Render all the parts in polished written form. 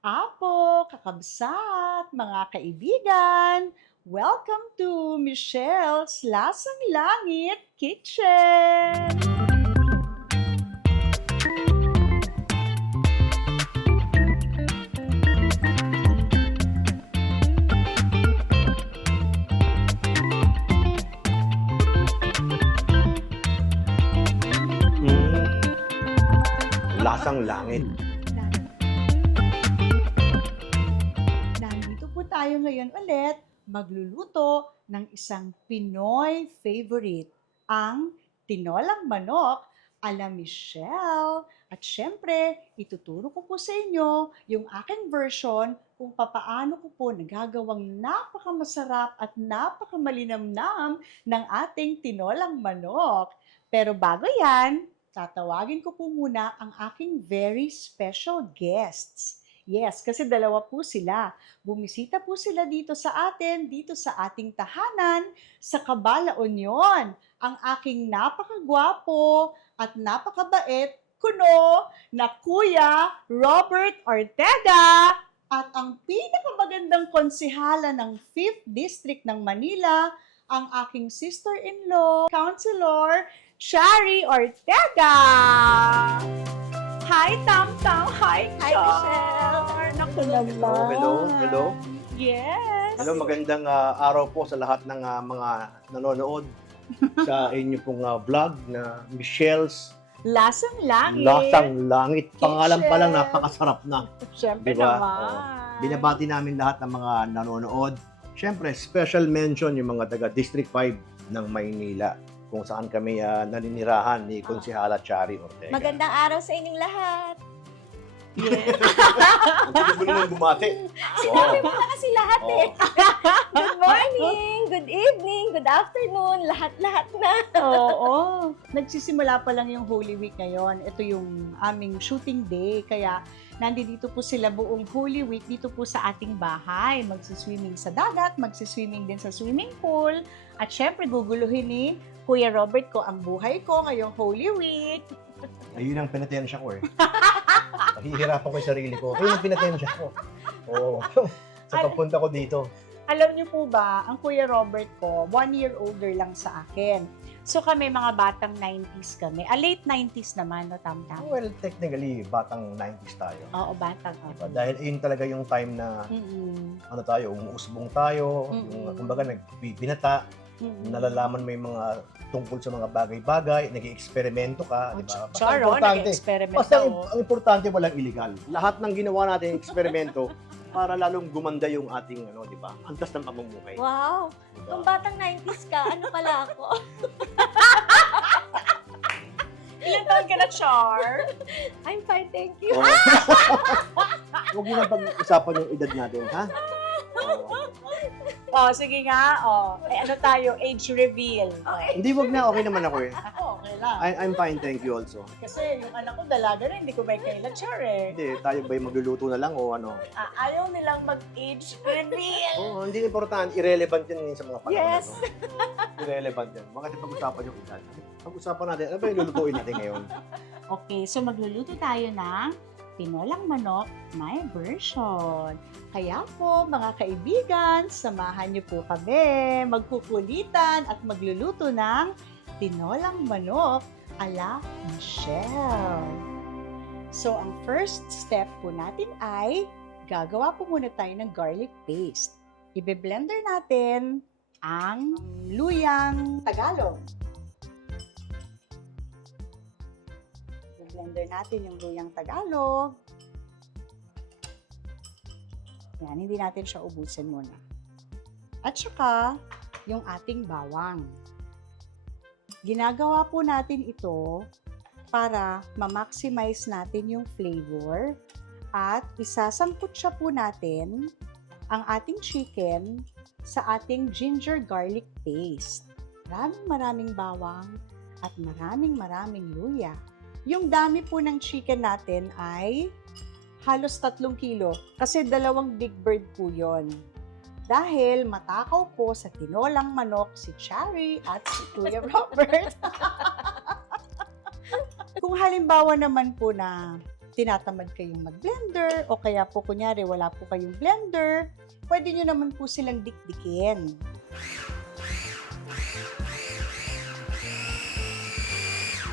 Apo, kakabsat, mga kaibigan, welcome to Michelle's Lasang Langit Kitchen! Hmm, lasang langit. Nandito po tayo ngayon ulit magluluto ng isang Pinoy favorite, ang tinolang manok ala Michelle. At syempre, ituturo ko po sa inyo yung aking version kung papaano ko po nagagawang napakamasarap at napakamalinamnam ng ating tinolang manok. Pero bago yan, tatawagin ko po muna ang aking very special guests. Yes, kasi dalawa po sila. Bumisita po sila dito sa atin, dito sa ating tahanan, sa Cabala Union. Ang aking napakagwapo at napakabait kuno na Kuya Robert Ortega at ang pinakamagandang konsihala ng 5th District ng Manila, ang aking sister-in-law, Councilor Shari Ortega. Hi, Tam Tam. Hi, Hi, Michelle. Naku naman. Hello. Yes. Hello, magandang araw po sa lahat ng mga nanonood sa inyo pong vlog na Michelle's Lasang Langit. Lasang Langit. Pangalan pa lang Kitchen. napakasarap na. Siyempre Diba? naman. Binabati namin lahat ng mga nanonood. Siyempre, special mention yung mga taga District 5 ng Maynila kung saan kami naninirahan ni Konsihala Chari Ortega. Magandang araw sa inyong lahat. Yes. Ang tuloy mo naman bumati. Sinabi mo na kasi lahat Oo. eh. Good morning, good evening, good afternoon, lahat-lahat na. Oo. Nagsisimula pa lang yung Holy Week ngayon. Ito yung aming shooting day. Kaya nandito po sila buong Holy Week dito po sa ating bahay. Magsiswimming sa dagat, magsiswimming din sa swimming pool. At syempre, guguluhin ni Kuya Robert ko ang buhay ko ngayong Holy Week. Ayun ang pinatensya ko eh. Nahihirapan ko yung sarili ko. Ayun ang pinatensya ko. Oo. Sa pagpunta ko dito. Alam niyo po ba, ang Kuya Robert ko, 1 year older lang sa akin. So kami mga batang 90s kami. Late 90s naman, no, Tam-Tam? Well, technically, batang 90s tayo. Oo, batang. Diba? Dahil ayun talaga yung time na ano tayo, umuusbong tayo, yung kumbaga nagbibinata, nalalaman mo yung mga tungkol sa mga bagay-bagay, nag-eksperimento ka, di ba? Basta Charo, importante, nag-experiment basta ako. ang importante walang illegal. Lahat ng ginawa natin eksperimento para lalong gumanda yung ating ano, di ba? Antas ng pamumuhay. Wow, Diba? kung batang 90s ka, ano pala ako? Ilan taon ka na, Char? I'm fine, thank you. Oo. Huwag mo na pag-usapan yung edad natin, ha? Oo. Oh, sige nga. Oh. Ano tayo? Age reveal. Hindi, wag na. Okay naman ako eh. Ako, okay lang. I'm fine, thank you also. Kasi yung anak ko dalaga rin, hindi ko may kailan, Char eh. Hindi, tayo ba'y magluluto na lang o ano? Ayaw nilang mag-age reveal. Oo, hindi important. Irrelevant yan sa mga panahon Yes. na to. Irrelevant yan. Bakit pag-usapan yung edad? Pag-usapan natin, ano ba yung lulutuin natin ngayon? Okay, so magluluto tayo ng tinolang manok, my version. Kaya po, mga kaibigan, samahan niyo po kami magkukulitan at magluluto ng tinolang manok ala Michelle. So, ang first step po natin ay gagawa po muna tayo ng garlic paste. Ibe-blender natin ang luyang Tagalog. Blender natin yung luyang Tagalog. Yan, hindi natin siya ubusin muna. At saka, yung ating bawang. Ginagawa po natin ito para ma-maximize natin yung flavor at isasangkut siya po natin ang ating chicken sa ating ginger garlic paste. Maraming bawang at maraming luya. Yung dami po ng chicken natin ay halos 3 kilo kasi 2 big bird po yon. Dahil matakaw po sa tinolang manok si Chari at si Kuya Robert. Kung halimbawa naman po na tinatamad kayong mag-blender o kaya po kunyari wala po kayong blender, pwede nyo naman po silang dikdikin.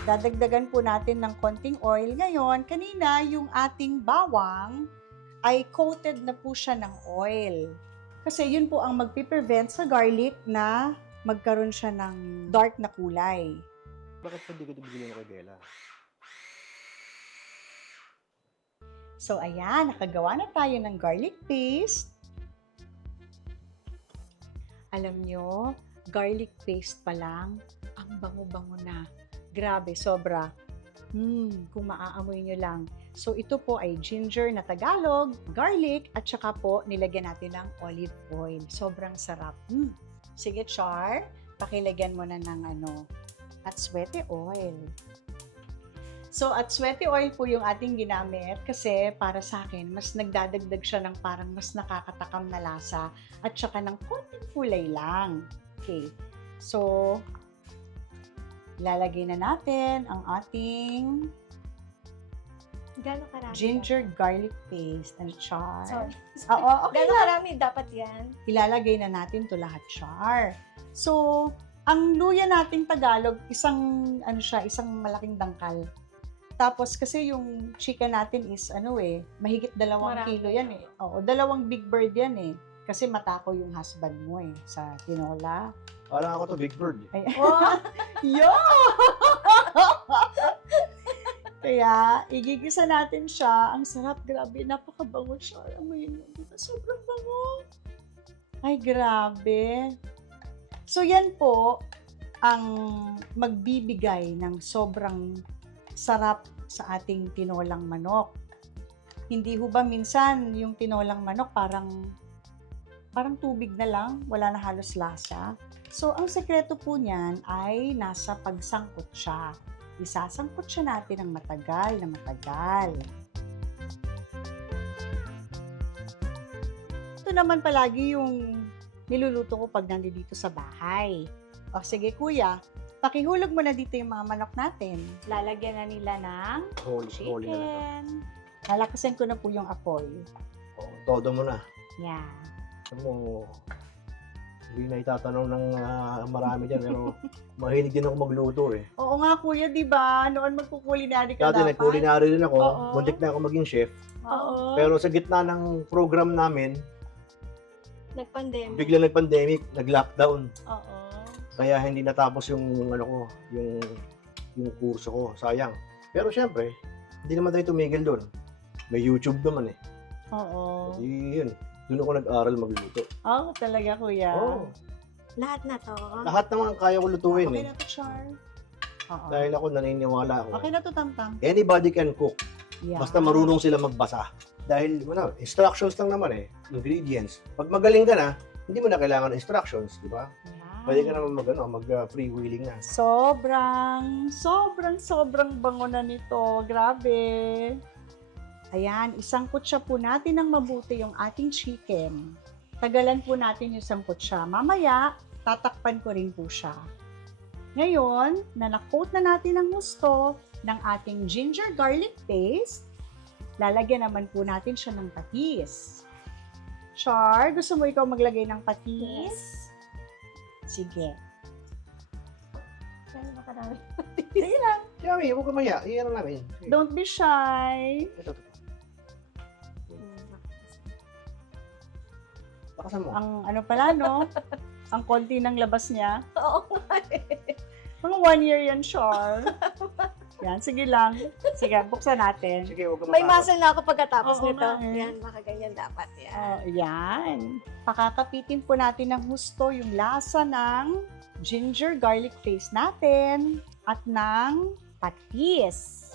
Dadagdagan po natin ng konting oil ngayon. Kanina, yung ating bawang ay coated na po siya ng oil. Kasi yun po ang magpiprevent sa garlic na magkaroon siya ng dark na kulay. Bakit pa di ko ito bigyan kay Bella? So, ayan, nakagawa na tayo ng garlic paste. Alam nyo, garlic paste pa lang, ang bango-bango na. Grabe, sobra. Kung maaamoy nyo lang. So, ito po ay ginger na Tagalog, garlic, at saka po nilagyan natin ng olive oil. Sobrang sarap. Sige, Char, pakilagyan mo na ng atswete oil. So, atswete oil po yung ating ginamit kasi para sa akin, mas nagdadagdag siya ng parang mas nakakatakam na lasa at saka ng konting kulay lang. Okay. So, ilalagay na natin ang ating Gano'ng karami? ginger garlic paste and Char. Sorry. Oo, okay Gano'ng lang. karami dapat yan? Ilalagay na natin to lahat, Char. So, ang luya nating Tagalog, isang malaking dangkal. Tapos kasi yung chicken natin is mahigit 2 Marami. kilo yan eh. Oo, 2 big bird yan eh. Kasi matako yung husband mo eh sa tinola. Parang ako to Big Bird. Ay, yo! Kaya, igigisa natin siya. Ang sarap, grabe. Napakabango siya. Amoy mo. Diba? Sobrang bango. Ay, grabe. So, yan po ang magbibigay ng sobrang sarap sa ating tinolang manok. Hindi ho ba minsan yung tinolang manok parang tubig na lang, wala na halos lasa. So, ang sekreto po niyan ay nasa pagsangkot siya. Isasangkot siya natin ng matagal na matagal. Ito naman palagi yung niluluto ko pag nandito sa bahay. O sige kuya, pakihulog mo na dito yung mga manok natin. Lalagyan na nila ng Holy na ito. chicken. Lalakasin ko na po yung apoy. Oh, todo mo na. Yeah. Alam mo, hindi na itatanong ng marami dyan, pero mahilig din ako magluto eh. Oo nga kuya, di ba? Noon magkukulinary ka Dati dapat. nag-culinary din ako, Oo. muntik na ako maging chef. Oo. Pero sa gitna ng program namin, Nag-pandemic. bigla nag-pandemic, nag-lockdown. Oo. Kaya hindi natapos yung yung kurso ko, sayang. Pero syempre, hindi naman tayo tumigil doon. May YouTube naman eh. Oo. Di yun. Doon ako nag-aral magluto. Oh, talaga kuya. Oo. Lahat na to. Lahat naman kaya ko lutuin Okay eh. na to, Char. Oo. Dahil ako naniniwala ako. Okay na to, Tam-Tam. Anybody can cook. Yeah. Basta marunong sila magbasa. Dahil instructions lang naman eh. Ingredients. Pag magaling ka na, hindi mo na kailangan ng instructions, di ba? Yeah. Pwede ka naman mag-freewheeling na. Sobrang bango na nito. Grabe. Ayan, isangkot siya po natin ng mabuti yung ating chicken. Tagalan po natin yung sangkot siya. Mamaya, tatakpan ko rin po siya. Ngayon, na na-coat na natin ng gusto ng ating ginger garlic paste, lalagyan naman po natin siya ng patis. Char, gusto mo ikaw maglagay ng patis? Yes. Sige. Gano'ng karami? Sige lang. Yami, huwag ka maya. Iyan namin. Sige. Don't be shy. Ito. Bakasan mo. Ang ano pala, no? Ang konti ng labas niya. Oo nga eh. Mga 1 year yan, Char. Yan, sige lang. Sige, buksan natin. Sige, huwag ka May matakot. muscle na ako pagkatapos Oo nito. nga eh. Yan, baka ganyan dapat. Yan. Oh, yan. Pakakapitin po natin ng gusto yung lasa ng ginger garlic paste natin at ng patis.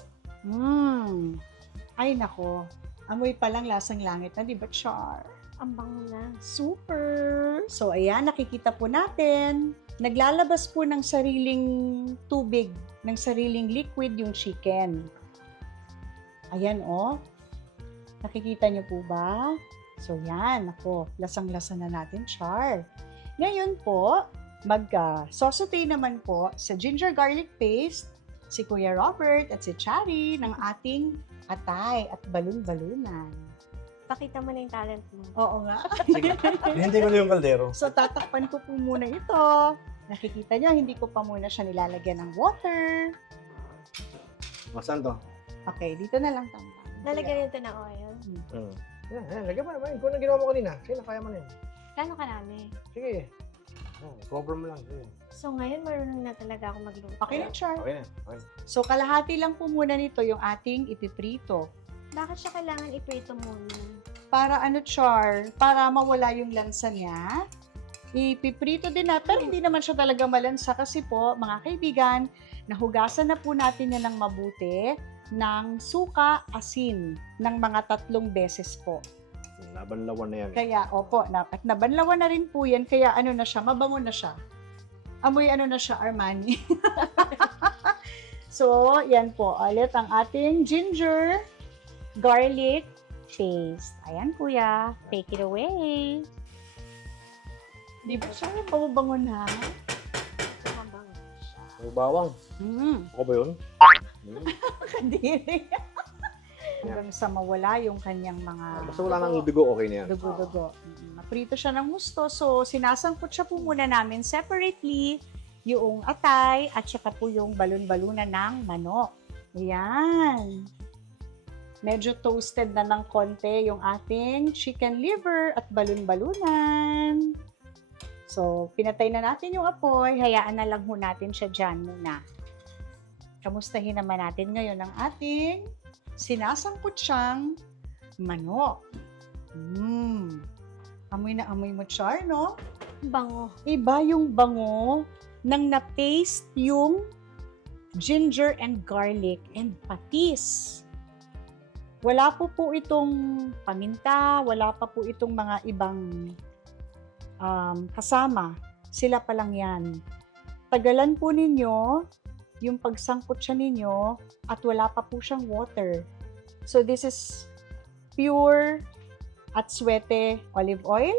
Ay, nako. Amoy pa lang lasang langit na, di ba, Char? Ang bango na. Super! So, ayan, nakikita po natin. Naglalabas po ng sariling tubig, ng sariling liquid yung chicken. Ayan, oh. Nakikita niyo po ba? So, yan. Ako, lasang-lasa na natin, Char. Ngayon po, mag-saute naman po sa ginger garlic paste si Kuya Robert at si Chari ng ating atay at balon-balunan. Pakita mo na yung talent mo. Oo nga. Sige, hindi ko na yung kaldero. So, tatakpan ko po muna ito. Nakikita nyo, hindi ko pa muna siya nilalagyan ng water. Masan to? Okay, dito na lang tama. Lalagyan nito ng oil. Yan, lagyan mo naman. Ikaw na ginawa mo kanina. Sige na, kaya mo na yun. Gano'ng karami? Sige. Cover mo lang. Sige. So ngayon, marunong na talaga ako magluto. Okay na, Char. Okay na. Okay. So, kalahati lang po muna nito yung ating ipiprito. Bakit siya kailangan iprito muna? Para Char? Para mawala yung lansa niya. Ipiprito din na, pero hindi naman siya talaga malansa kasi po, mga kaibigan, nahugasan na po natin yan ng mabuti ng suka, asin, ng mga 3 beses po. Laban-lawan na yan. Kaya, opo, at nabanlawan na rin po yan, kaya na siya, mabango na siya. Amoy na siya, Armani. So, yan po, ulit ang ating ginger, garlic paste. Ayan, kuya, take it away. Di ba siya mabango na? Mabango siya. May bawang. Ako ba yun? Kadiri. Hanggang sa mawala yung kanyang mga Basta wala nang dugo, okay na yan. dugo-dugo. Maprito siya ng gusto. So, sinasangkot siya po muna namin separately yung atay at saka po yung balon-balunan ng manok. Ayan. Medyo toasted na ng konti yung ating chicken liver at balon-balunan. So, pinatay na natin yung apoy. Hayaan na lang ho natin siya dyan muna. Kamustahin naman natin ngayon ang ating sinasangkot siyang manok. Amoy na amoy mo, Char, no? Bango. Iba yung bango nang na-taste yung ginger and garlic and patis. Wala po itong paminta, wala pa po itong mga ibang kasama. Sila pa lang yan. Tagalan po ninyo yung pagsangkot siya ninyo at wala pa po siyang water. So this is pure at swete olive oil,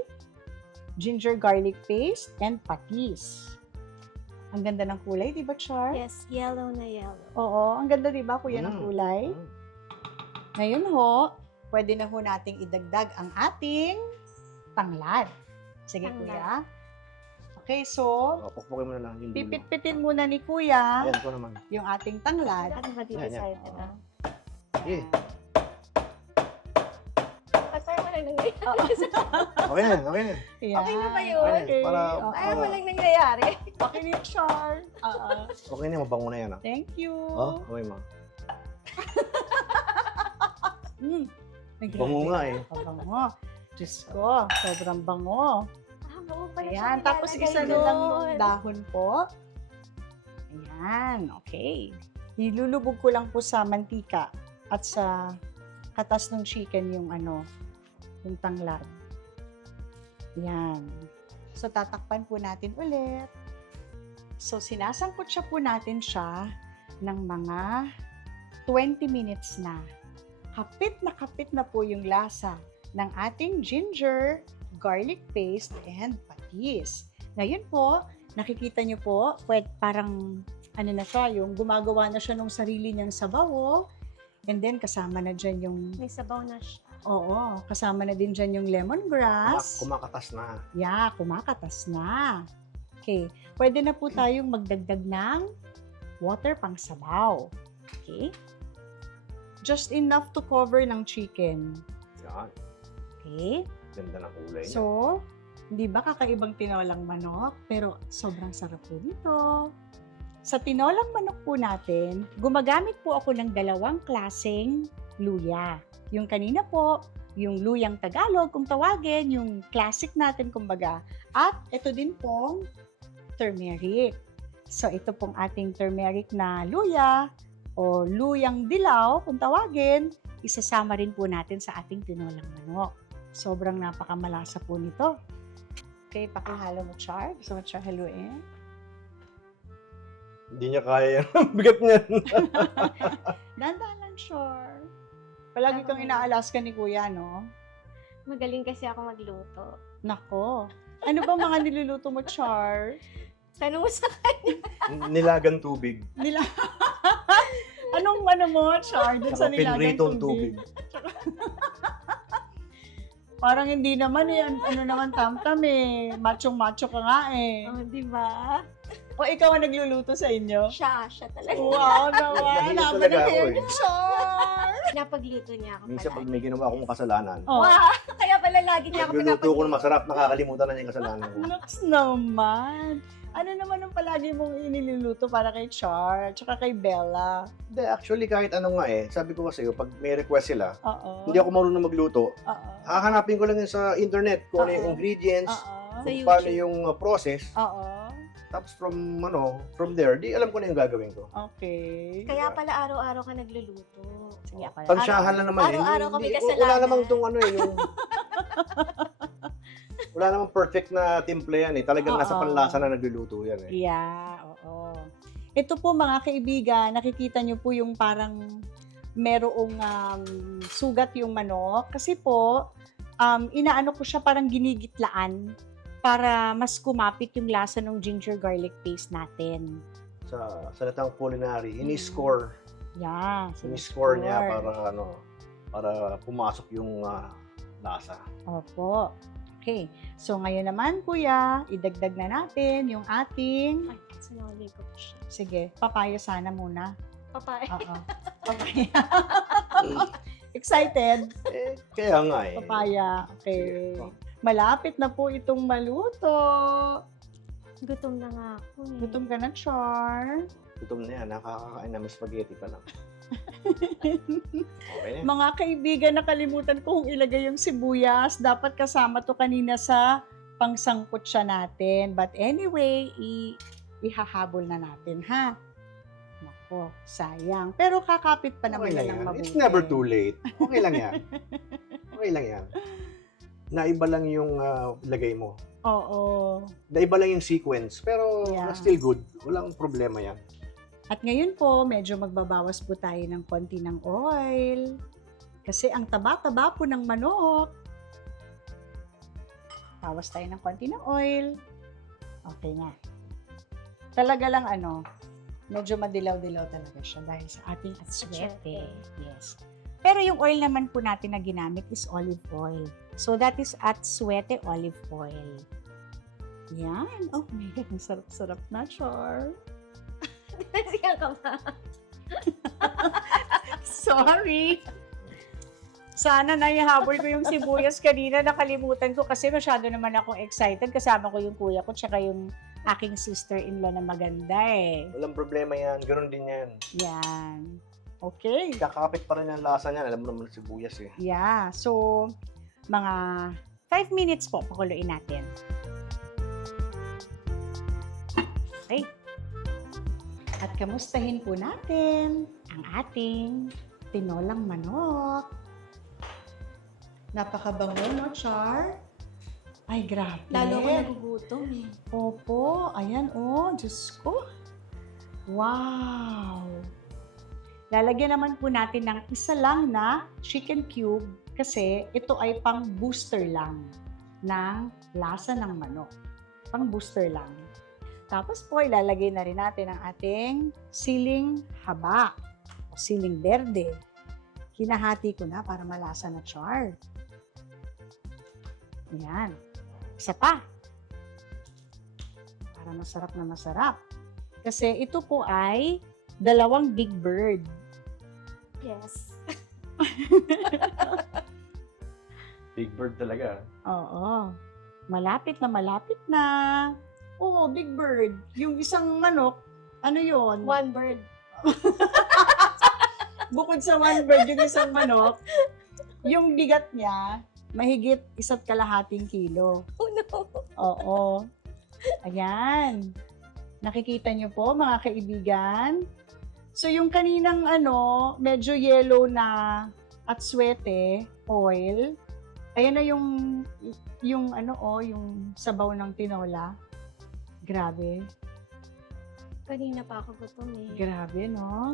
ginger garlic paste, and patis. Ang ganda ng kulay, di ba, Char? Yes, yellow na yellow. Oo, ang ganda, di ba, kuya, ng kulay? Ngayon ho, pwede na ho nating idagdag ang ating tanglad. Sige, Tanglad. kuya. Okay, so, Pukpukin mo na lang yung dulo. pipit-pitin muna ni kuya Ayan ko naman. yung ating tanglad. Ano ba dito Yan, sa yan. ito? Sige. Pasar mo lang nangyayari. Okay na, okay na. Ayan. Okay na ba yun? Okay, para- oo. Ayaw mo lang nangyayari. Okay ni Char. Okay na, mabango na yan. Thank you. Oh, okay mo. Bango nga eh. Bango. Diyos ko, sobrang bango. Bango pala siya Ayan, tapos nilalagay isa na lang doon. yung dahon po. Ayan, okay. Ilulubog ko lang po sa mantika at sa katas ng chicken yung yung tanglad. Ayan. So, tatakpan po natin ulit. So, sinasangkot siya po natin siya ng mga 20 minutes na. Kapit na po yung lasa ng ating ginger, garlic paste, and patis. Ngayon po, nakikita nyo po, parang na siya, yung gumagawa na siya ng sarili niyang sabaw. And then, kasama na dyan yung, May sabaw na siya. oo, kasama na din dyan yung lemongrass. Kumakatas na. Yeah, kumakatas na. Okay, pwede na po tayong magdagdag ng water pang sabaw. Okay? Just enough to cover ng chicken. Yan. Okay? Ganda ng kulay niya. So, di ba kakaibang tinolang manok? Pero sobrang sarap po nito. Sa tinolang manok po natin, gumagamit po ako ng 2 klaseng luya. Yung kanina po, yung luyang Tagalog, kung tawagin, yung classic natin kumbaga. At ito din pong turmeric. So, ito pong ating turmeric na luya o luyang dilaw, kung tawagin, isasama rin po natin sa ating tinolang manok. Sobrang napakamalasa po nito. Okay, pakihalo mo, Char. Gusto mo, Char, haluin? Hindi niya kaya yan. Bigat niyan. Dahan-dahan lang, Char. Palagi kang inaalas ka ni Kuya, no? Magaling kasi ako magluto. Nako. Ano ba mga niluluto mo, Char? Tanong mo sa Nilagang tubig. Anong ano mo, Char, dun sa Saka nilagang pinritong tubig? tubig. Parang hindi naman eh. Ano naman tam-tam eh. Machong-macho ka nga eh. Oh, di ba? O ikaw ang nagluluto sa inyo? Siya talaga. Wow naman. Nahilig talaga ako Napag-hair eh. ni Char. Napagluto niya ako Minsan pag palagi. may ginawa akong kasalanan, Oh, Wow! Kaya pala lagi niya ako nagluluto ko ng masarap, nakakalimutan na niya yung kasalanan ko. Naks naman. Ano naman ang palagi mong iniluluto para kay Char, tsaka kay Bella? Hindi, actually kahit ano nga eh, sabi ko kasi pag may request sila, Oo. hindi ako marunong magluto, Oo. hahanapin ko lang yun sa internet kung ano yung Oo. ingredients, Oo. Sa kung YouTube. paano yung process, Oo. tapos from there, di alam ko na yung gagawin ko. Okay. Kaya pala araw-araw ka nagluluto. Sige, ako. Tansyahan lang naman Araw-araw kami Hindi- kasalanan. Wala namang itong ano eh, yung... wala namang perfect na timple yan eh. Talagang nasa Oo. panlasa na nagluluto yan eh. Yeah, oo. Ito po mga kaibigan, nakikita niyo po yung parang merong sugat yung manok. Kasi po, inaano ko siya parang ginigitlaan para mas kumapit yung lasa ng ginger garlic paste natin. Sa salitang culinary, ini-score. Yeah. Ini-score niya para pumasok yung lasa. Opo. Okay. So ngayon naman, kuya, idagdag na natin yung ating... Ay, sinuli ko po siya. Sige, papaya sana muna. Papaya. Oo. Papaya. Excited? Eh, kaya nga eh. Papaya. Okay. Sige. Malapit na po itong maluto. Gutom na nga ako eh. Gutom ka na, Char. Gutom na yan, nakakakain namin spaghetti pa lang. Okay na. Mga kaibigan, nakalimutan kong ilagay yung sibuyas. Dapat kasama to kanina sa pangsangkot siya natin. But anyway, ihahabol na natin, ha? Nako, sayang. Pero kakapit pa naman Okay lang yan ng yan. mabuti. It's never too late. Okay lang yan. Okay lang yan. Naiba lang yung lagay mo. Oo. Naiba lang yung sequence. Pero Yeah. still good. Walang problema yan. At ngayon po, medyo magbabawas po tayo ng konti ng oil. Kasi ang taba-taba po ng manok. Bawas tayo ng konti ng oil. Okay na. Talaga lang medyo madilaw-dilaw talaga siya dahil sa ating atswete. Yes. Pero yung oil naman po natin na ginamit is olive oil. So that is atswete olive oil. Yan. Oh my God, ang sarap-sarap na, Char. Siya ka ba? Sorry. Sana naihabol ko yung sibuyas kanina. Nakalimutan ko kasi masyado naman akong excited. Kasama ko yung kuya ko tsaka yung aking sister-in-law na maganda eh. Walang problema yan. Ganon din yan. Yan. Okay. Kakapit pa rin ang lasa niyan. Alam mo naman sibuyas eh. Yeah. So, mga 5 minutes po pakuluin natin. Okay. At kamustahin po natin ang ating tinolang manok. Napakabango, no, Char? Ay, grabe. Lalo ako nagugutom eh. Opo. Ayan, oh. Diyos ko. Wow. Lalagyan naman po natin ng isa lang na chicken cube kasi ito ay pang booster lang ng lasa ng manok. Pang booster lang. Tapos po, ilalagay na rin natin ang ating siling haba o siling berde. Hinahati ko na para malasa na, Char. Ayan. Isa pa. Para masarap na masarap. Kasi ito po ay 2 Big Bird. Yes. Big bird talaga. Oo. Malapit na malapit na. Oo, Big Bird. Yung isang manok, ano yon? One bird. Bukod sa one bird, yung isang manok, yung bigat niya, mahigit 1.5 kilo. Oh no. Oo. Ayan. Nakikita niyo po, mga kaibigan. So, yung kaninang medyo yellow na atswete, oil, ayan na yung sabaw ng tinola. Grabe. Kanina pa ako gutom eh. Grabe, no?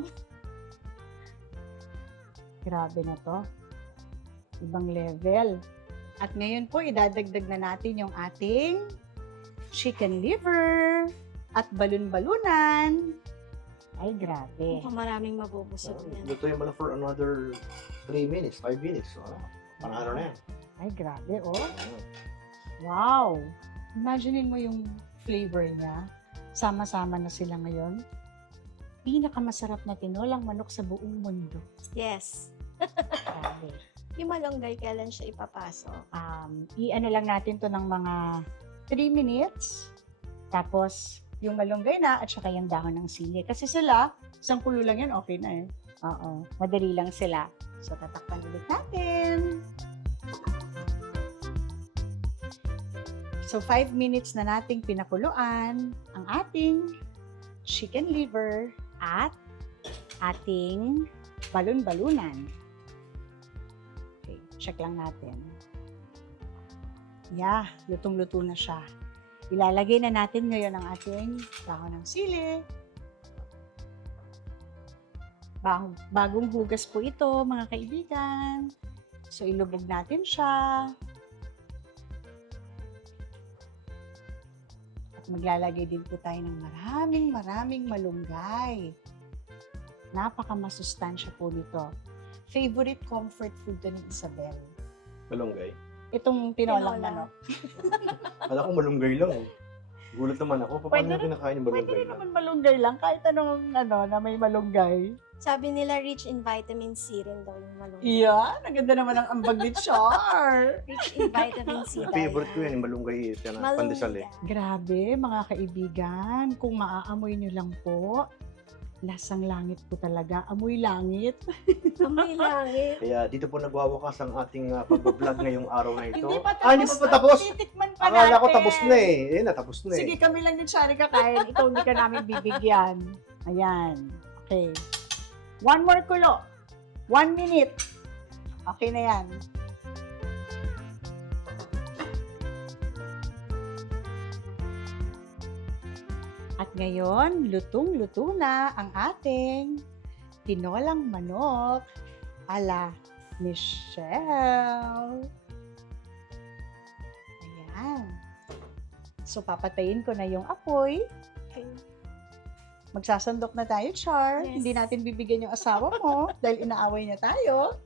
Grabe na to. Ibang level. At ngayon po, idadagdag na natin yung ating chicken liver at balun-balunan. Ay, grabe. Mukhang maraming mabubusog yan. Lutuin mo lang for another 3 minutes, 5 minutes. So, panalo na yan. Ay, grabe, oh. Wow! Imaginein mo yung flavor niya. Sama-sama na sila ngayon. Pinakamasarap na tinolang manok sa buong mundo. Yes. Grabe. Yung malunggay, kailan siya ipapasok? I-ano lang natin to ng mga 3 minutes. Tapos, yung malunggay na at saka yung dahon ng sili. Kasi sila, isang kulo lang yan, okay na eh. Oo, madali lang sila. So, tatakpan ulit natin. So, 5 minutes na nating pinakuluan ang ating chicken liver at ating balon-balunan. Okay, check lang natin. Yeah, lutong-luto na siya. Ilalagay na natin ngayon ang ating dahon ng sili. Bagong hugas po ito, mga kaibigan. So, ilubog natin siya. At maglalagay din po tayo ng maraming malunggay. Napakamasustansya po nito. Favorite comfort food to ni Isabel. Malunggay. Itong tinolang Tinola. manok. Kala ko malunggay lang eh. Gulat naman ako. Paano yung kinakain yung Pwede malunggay rin lang? naman malunggay lang. Kahit anong na may malunggay. Sabi nila rich in vitamin C rin daw yung malunggay. Yan, ang ganda naman ang ambag ni Char. Rich in vitamin C Ang daw favorite ko yan. yan, yung malunggay. Yan, Malunggay. pandesal eh. Grabe, mga kaibigan. Kung maaamoy nyo lang po, lasang langit po talaga. Amoy langit. Amoy langit. Kaya dito po nagwawakas ang ating pag-vlog ngayong araw na ito. Hindi pa tapos. Hindi pa tapos? Titikman pa Akala natin. ko tapos na eh. Tapos na eh. Sige, kami lang din siya kakain. Ikaw hindi ka namin bibigyan. Ayan. Okay. One more kulo. 1 minute. Okay na yan. At ngayon, lutong-luto na ang ating tinolang manok ala Michelle. Ayan. So, papatayin ko na yung apoy. Okay. Magsasandok na tayo, Char. Yes. Hindi natin bibigyan yung asawa mo dahil inaaway niya tayo.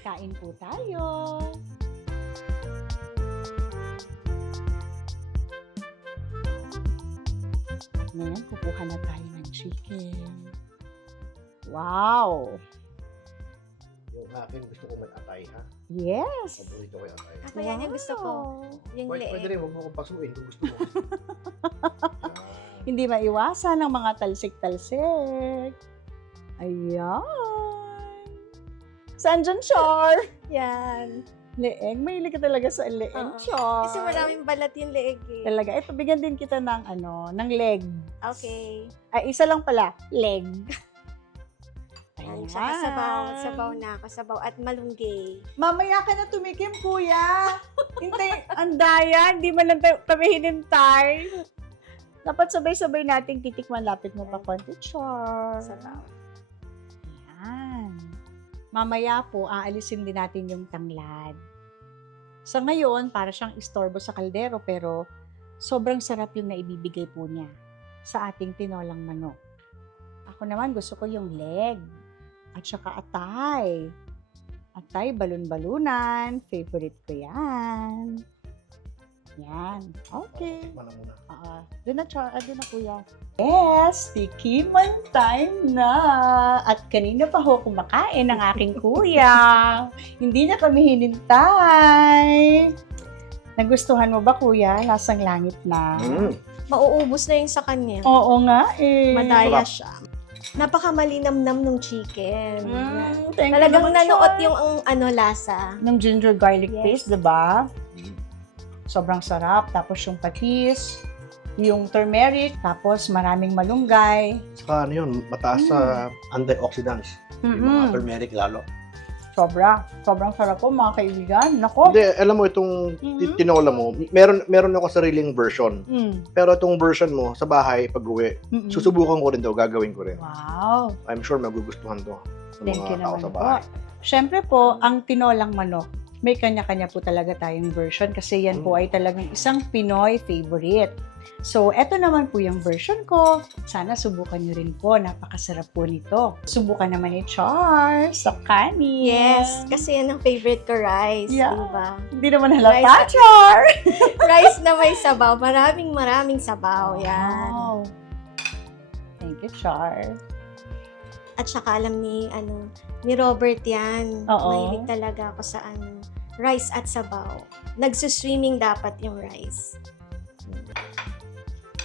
Kain po tayo. At ngayon, kukuha na tayo ng chicken. Wow! Yung akin gusto ko mag-atay ha. Yes! Paborito ko yung atay. Ako yan yung gusto ko. Yung Pwede leeg. rin, huwag mo kong pasuin kung gusto mo. Hindi maiwasan ang mga talsik-talsik. Ayan! Saan dyan, Char? Yan. Leeng, mahilig ka talaga sa leeng, Oo. Char. Kasi maraming balat yung leeg eh. Talaga. Ito, bigyan din kita ng, ng leg. Okay. Ay, isa lang pala. Leg. Yan. Tsaka sabaw na. Kasabaw at malunggay. Mamaya ka na tumikim, kuya. Hintay, andaya. Hindi man lang kami hinintay. Dapat sabay-sabay nating titikman. Lapit mo pa konti, Char. Sabaw. Yan. Mamaya po, aalisin din natin yung tanglad. Sa ngayon, para siyang istorbo sa kaldero, pero sobrang sarap yung naibibigay po niya sa ating tinolang manok. Ako naman, gusto ko yung leg. At saka atay. Atay, balon-balunan. Favorite ko yan. Yan. Okay. Tikman na muna. Doon na, kuya. Yes, tikiman time na. At kanina pa ho kumakain ang aking kuya. Hindi na kami hinintay. Nagustuhan mo ba, kuya? Lasang langit na. Mauubos na yung sa kanya. Oo nga eh. Madaya Sarap. siya. Napakamalinamnam ng chicken. Thank you Talagang naman, nanuot Char. yung lasa. ng ginger garlic Yes. paste, diba? Sobrang sarap. Tapos yung patis, yung turmeric, tapos maraming malunggay. Saka ano yun, mataas sa antioxidants. Yung mga turmeric lalo. Sobrang sarap po, mga kaibigan. Nako. Hindi, alam mo itong tinola mo, meron ako sariling version. Pero itong version mo, sa bahay, pag-uwi, susubukan ko rin daw, gagawin ko rin. Wow. I'm sure magugustuhan to sa Thank you mga tao naman sa po. bahay. Siyempre po, ang tinolang manok, may kanya-kanya po talaga tayong version kasi yan po ay talagang isang Pinoy favorite. So, eto naman po yung version ko. Sana subukan nyo rin po. Napakasarap po nito. Subukan naman ni Char sa kanin. Yes, kasi yan ang favorite ko, rice, Yeah. di ba? Hindi naman halata, Rice. Char! Rice na may sabaw. Maraming sabaw. Yan. Wow. Thank you, Char. At saka alam ni Robert yan. Oo. Mahilig talaga ako sa rice at sabaw. Nagsuswimming dapat yung rice.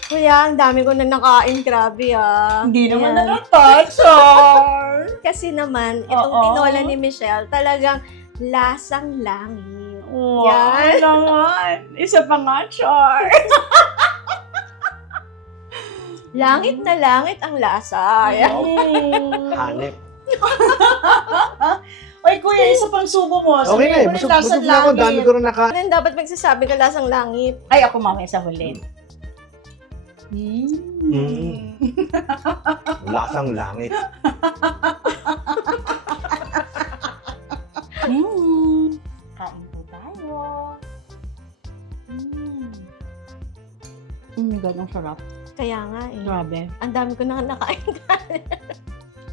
Kuya, ang dami ko na nakain. Grabe Hindi naman Ayan. halata, Char! Kasi naman, itong Oo. tinola ni Michelle, talagang lasang langit. Wow Yan. naman! Isa pa nga, Char! Langit na langit ang lasa. Ayan. Hanip. Oy, kuya, isa pang subo mo. Okay na eh. Sabihin mo rin Busog lasang na ako. Dami langit. ko rin naka... Ano dapat magsasabi ka lasang langit? Ay, ako mamaya sa huli. Lasang langit. Kain po tayo. Ganong sarap. Kaya nga eh. Grabe. Ang dami ko na nakain.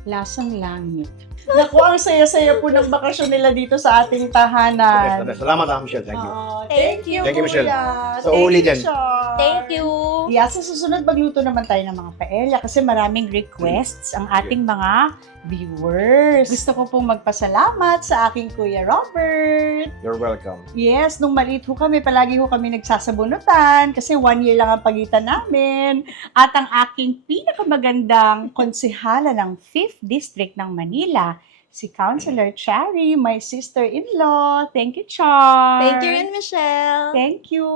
Lasang langit. Naku, ang saya-saya po ng bakasyon nila dito sa ating tahanan. Salamat Michelle. Thank you. Thank you. Thank you, Michelle. kuya. Sa Thank uli you, din. Char. Thank you. Yeah, sa susunod magluto naman tayo ng mga paella kasi maraming requests ang ating mga viewers. Gusto ko pong magpasalamat sa aking Kuya Robert. You're welcome. Yes, nung maliit ho kami, palagi ho kami nagsasabunutan kasi 1 year lang ang pagitan namin. At ang aking pinakamagandang konsehala ng 5th District ng Manila, si Councilor Cherry, my sister-in-law. Thank you, Char. Thank you rin, Michelle. Thank you!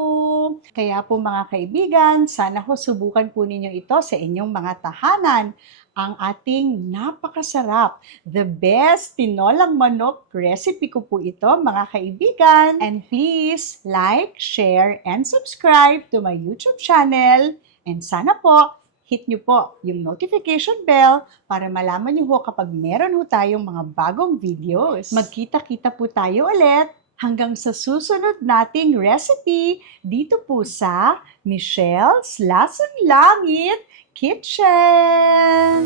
Kaya po mga kaibigan, sana ho subukan po ninyo ito sa inyong mga tahanan. Ang ating napakasarap, the best tinolang manok recipe ko po ito mga kaibigan. And please like, share, and subscribe to my YouTube channel. And sana po, hit nyo po yung notification bell para malaman nyo ho kapag meron ho tayong mga bagong videos. Magkita-kita po tayo ulit hanggang sa susunod nating recipe dito po sa Michelle's Lasang Langit Kitchen!